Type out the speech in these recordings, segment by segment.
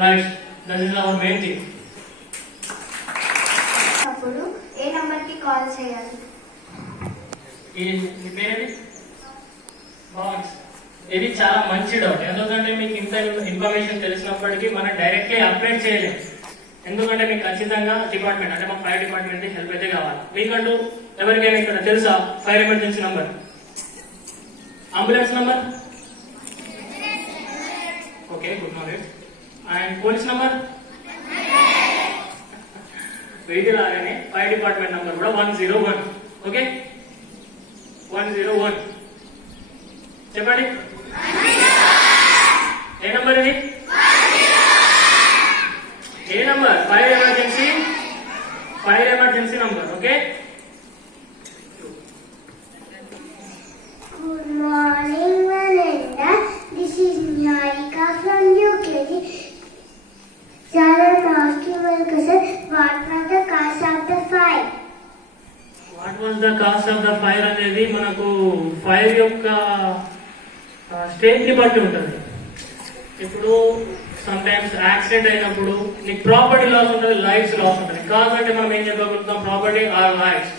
Right. That is our main thing. అప్పుడు ఏ number కి call చేయాలి? ఇది చాలా మంచి డౌట్. ఎందుకంటే మీకు ఇంత ఇన్ఫర్మేషన్ తెలిసినప్పటికీ మనం డైరెక్ట్లీ అప్డేట్ చేయలేము. ఎందుకంటే మీకు ఖచ్చితంగా డిపార్ట్మెంట్ అంటే మా ఫైర్ డిపార్ట్మెంట్ హెల్ప్ అయితే కావాలి. మీకంటూ ఎవరికైనా ఇక్కడ తెలుసా fire emergency number, ambulance number? Okay, good knowledge. And police number? వీటిలాగానే ఫైర్ డిపార్ట్మెంట్ నంబర్ కూడా 101. ఓకే, 101 చెప్పండి. ఏ నంబర్ ఇది? ఏ number? Fire emergency number. Okay, Good morning, Melinda. This is Narika from UKG. Sir, I'm asking one question. What was the cause of the fire? What was the cost of the fire అనేది మనకు fire యొక్క state ని బట్టి ఉంటుంది. ఇప్పుడు some times accident అయినప్పుడు నీకు property loss ఉంటుంది, లైఫ్స్ లాస్ ఉంటుంది. కాజ్ అంటే మనం ఏం చెప్పగలుగుతాం? Property our lives.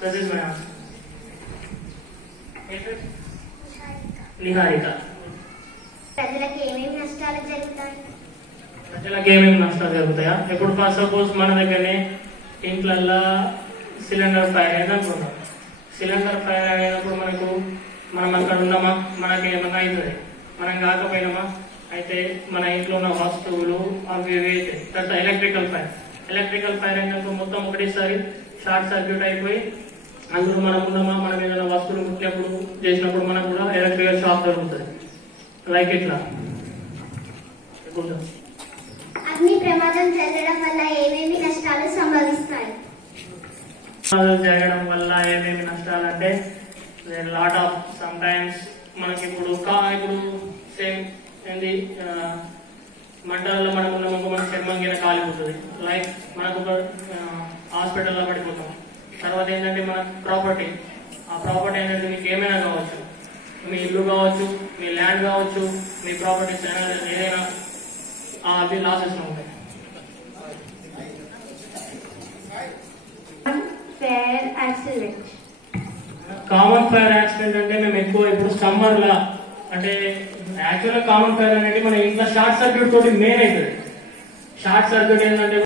That is my answer. Niharika. ప్రజలకు ఏమేమి నష్టాలు జరుగుతాయి? ప్రజలకు ఏమేమి నష్టాలు జరుగుతాయా? ఇప్పుడు ఫస్ట్ సపోజ్ మన దగ్గరనే ఇంట్లల్లా సిలిండర్ ఫైర్ అయింది అనుకుంటాం. సిలిండర్ ఫైర్ అయినప్పుడు మనం అక్కడ ఉన్నామా, మనకి ఏమన్నా అవుతుంది. మనం కాకపోయినామా, అయితే మన ఇంట్లో ఉన్న వస్తువులు అవి అయితే తర్వాత ఎలక్ట్రికల్ ఫైర్ అయినప్పుడు మొత్తం ఒకటేసారి షార్ట్ సర్క్యూట్ అయిపోయి అందులో మనం ఉన్నామా, మనం ఏదైనా వస్తువులు ముట్టినప్పుడు చేసినప్పుడు మనకు కూడా ఎలక్ట్రికల్ షాక్ జరుగుతుంది. లైక్ ఇట్లా అగ్ని ప్రమాదం జరగడం వల్ల ఏమేమి నష్టాలు సంభవిస్తాయి? జరగడం వల్ల ఏమేమి నష్టాలు అంటే లాట్ ఆఫ్ సమ్ టైమ్స్ మనకి ఇప్పుడు సేమ్ ఏంది మంటలలో మనం ఉన్నామనుకో మన చర్మం కింద కాలిపోతుంది. లైక్ మనకు ఒక హాస్పిటల్లో పడిపోతాం. తర్వాత ఏంటంటే మన ప్రాపర్టీ, ఆ ప్రాపర్టీ ఏంటంటే మీకు ఏమైనా కావచ్చు, మీ ఇల్లు కావచ్చు, మీ ల్యాండ్ కావచ్చు, మీ ప్రాపర్టీస్ ఏదైనా అవి లాసెస్ ఉంటాయి. Fire accident. Common fire accident అంటే మేము ఎక్కువ ఇప్పుడు సమ్మర్ లా అంటే యాక్చువల్ గా కామన్ ఫైర్ అనేది మన ఇంట్లో షార్ట్ సర్క్యూట్ తోటి మెయిన్ అవుతుంది. షార్ట్ సర్క్యూట్ ఏంటంటే